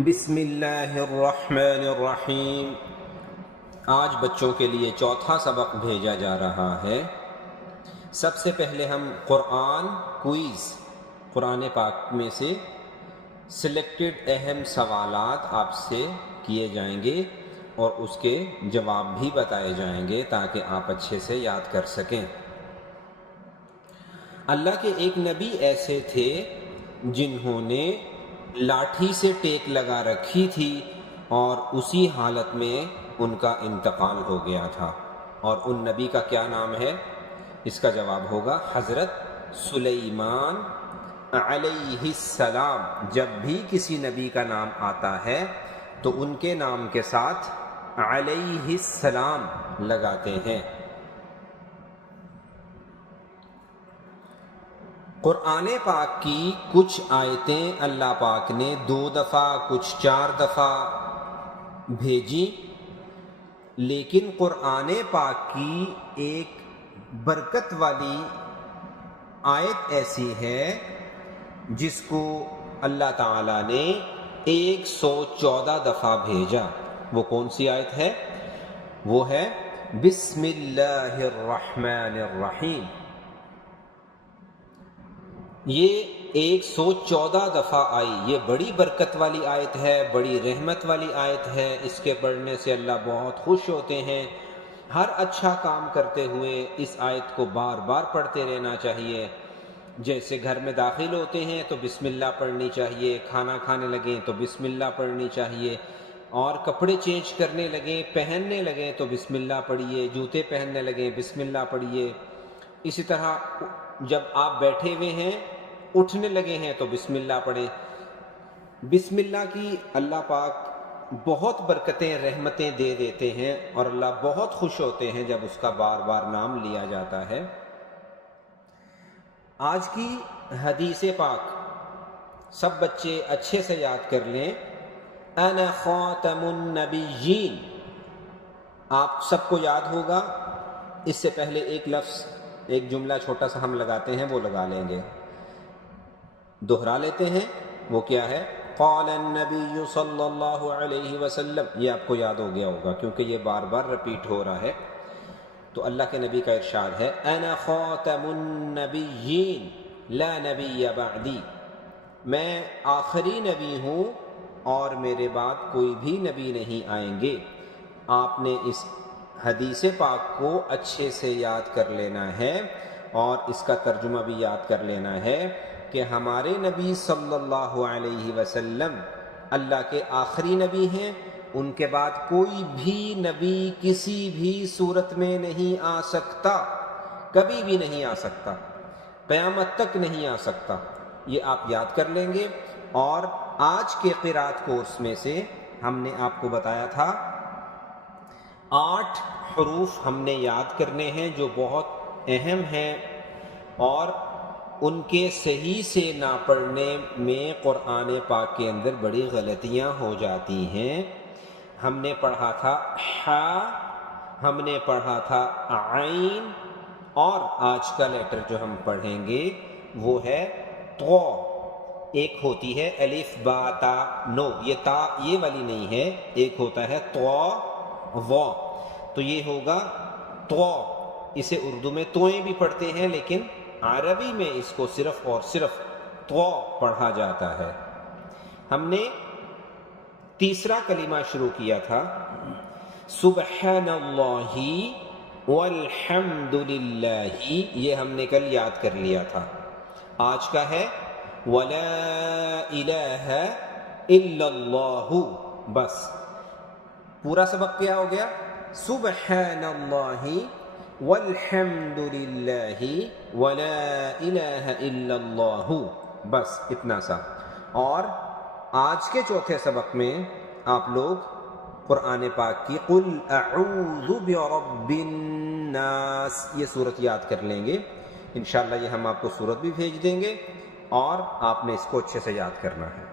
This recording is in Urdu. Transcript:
بسم اللہ الرحمن الرحیم۔ آج بچوں کے لیے چوتھا سبق بھیجا جا رہا ہے۔ سب سے پہلے ہم قرآن پاک میں سے سلیکٹڈ اہم سوالات آپ سے کیے جائیں گے اور اس کے جواب بھی بتائے جائیں گے تاکہ آپ اچھے سے یاد کر سکیں۔ اللہ کے ایک نبی ایسے تھے جنہوں نے لاٹھی سے ٹیک لگا رکھی تھی اور اسی حالت میں ان کا انتقال ہو گیا تھا، اور ان نبی کا کیا نام ہے؟ اس کا جواب ہوگا حضرت سلیمان علیہ السلام۔ جب بھی کسی نبی کا نام آتا ہے تو ان کے نام کے ساتھ علیہ السلام لگاتے ہیں۔ قرآن پاک کی کچھ آیتیں اللہ پاک نے 2 دفعہ، کچھ 4 دفعہ بھیجی، لیکن قرآن پاک کی ایک برکت والی آیت ایسی ہے جس کو اللہ تعالیٰ نے 114 دفعہ بھیجا۔ وہ کون سی آیت ہے؟ وہ ہے بسم اللہ الرحمن الرحیم۔ یہ 114 دفعہ آئی، یہ بڑی برکت والی آیت ہے، بڑی رحمت والی آیت ہے۔ اس کے پڑھنے سے اللہ بہت خوش ہوتے ہیں۔ ہر اچھا کام کرتے ہوئے اس آیت کو بار بار پڑھتے رہنا چاہیے۔ جیسے گھر میں داخل ہوتے ہیں تو بسم اللہ پڑھنی چاہیے، کھانا کھانے لگیں تو بسم اللہ پڑھنی چاہیے، اور کپڑے چینج کرنے لگیں، پہننے لگیں تو بسم اللہ پڑھیے، جوتے پہننے لگیں بسم اللہ پڑھیے۔ اسی طرح جب آپ بیٹھے ہوئے ہیں، اٹھنے لگے ہیں تو بسم اللہ پڑھیں۔ بسم اللہ کی اللہ پاک بہت برکتیں، رحمتیں دے دیتے ہیں، اور اللہ بہت خوش ہوتے ہیں جب اس کا بار بار نام لیا جاتا ہے۔ آج کی حدیث پاک سب بچے اچھے سے یاد کر لیں۔ انا خاتم النبیین، آپ سب کو یاد ہوگا۔ اس سے پہلے ایک لفظ، ایک جملہ چھوٹا سا ہم لگاتے ہیں، وہ لگا لیں گے، دہرا لیتے ہیں۔ وہ کیا ہے؟ قال النبی صلی اللہ علیہ وسلم۔ یہ آپ کو یاد ہو گیا ہوگا کیونکہ یہ بار بار رپیٹ ہو رہا ہے۔ تو اللہ کے نبی کا ارشاد ہے انا خاتم النبیین لا نبی بعدی، میں آخری نبی ہوں اور میرے بعد کوئی بھی نبی نہیں آئیں گے۔ آپ نے اس حدیث پاک کو اچھے سے یاد کر لینا ہے اور اس کا ترجمہ بھی یاد کر لینا ہے کہ ہمارے نبی صلی اللہ علیہ وسلم اللہ کے آخری نبی ہیں۔ ان کے بعد کوئی بھی نبی کسی بھی صورت میں نہیں آ سکتا، کبھی بھی نہیں آ سکتا، قیامت تک نہیں آ سکتا۔ یہ آپ یاد کر لیں گے۔ اور آج کے قرات کورس میں سے ہم نے آپ کو بتایا تھا 8 حروف ہم نے یاد کرنے ہیں جو بہت اہم ہیں، اور ان کے صحیح سے نہ پڑھنے میں قرآن پاک کے اندر بڑی غلطیاں ہو جاتی ہیں۔ ہم نے پڑھا تھا ح، ہم نے پڑھا تھا عین، اور آج کا لیٹر جو ہم پڑھیں گے وہ ہے تو۔ ایک ہوتی ہے الف با تا نو، یہ تا یہ والی نہیں ہے، ایک ہوتا ہے تو و، تو یہ ہوگا تو۔ اسے اردو میں توئیں بھی پڑھتے ہیں، لیکن عربی میں اس کو صرف اور صرف تو پڑھا جاتا ہے۔ ہم نے تیسرا کلمہ شروع کیا تھا سبحان اللہ والحمد للہ، یہ ہم نے کل یاد کر لیا تھا۔ آج کا ہے ولا الہ الا اللہ۔ بس پورا سبق کیا ہو گیا؟ سبحان اللہ والحمد للہ ولا الہ الا اللہ، بس اتنا سا۔ اور آج کے چوتھے سبق میں آپ لوگ قرآن پاک کی قل اعوذ برب الناس یہ سورت یاد کر لیں گے۔ انشاءاللہ یہ ہم آپ کو سورت بھی بھیج دیں گے، اور آپ نے اس کو اچھے سے یاد کرنا ہے۔